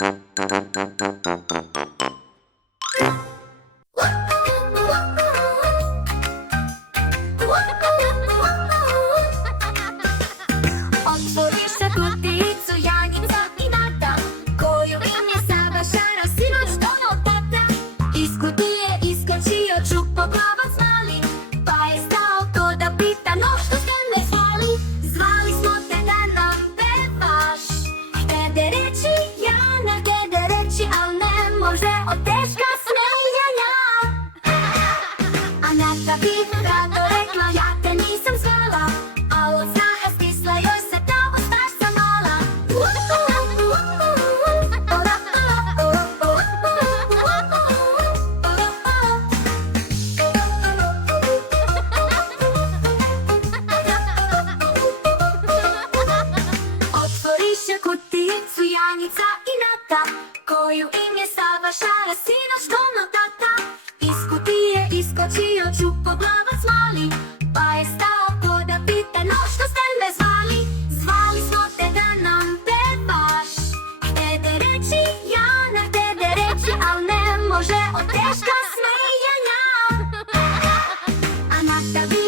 Otworište kuticu, Janica i Nata, koju im je savršeno sinoć donio tata. Iz kutije iskačio čupoglavac mali, pa je stao ko da pita, no što ste me zvali? Zvali smo te da nam pevaš. Htede reći Jana, htede reći, al ne može od teška smejanja. A Nata bi rado rekla, ja te nisam zvala, a od straha stisla joj se ta ostašta mala. Otvoriše kuticu, Janica i Nata, koju im je savršeno sinoć donio tata. Iz kutije iskočio čupoglavac mali, pa je stao ko da pita, no što ste me zvali? Zvali smo te da nam pevaš. Htede reći Jana, htede reći, al ne može od teška smejanja. A Nata bi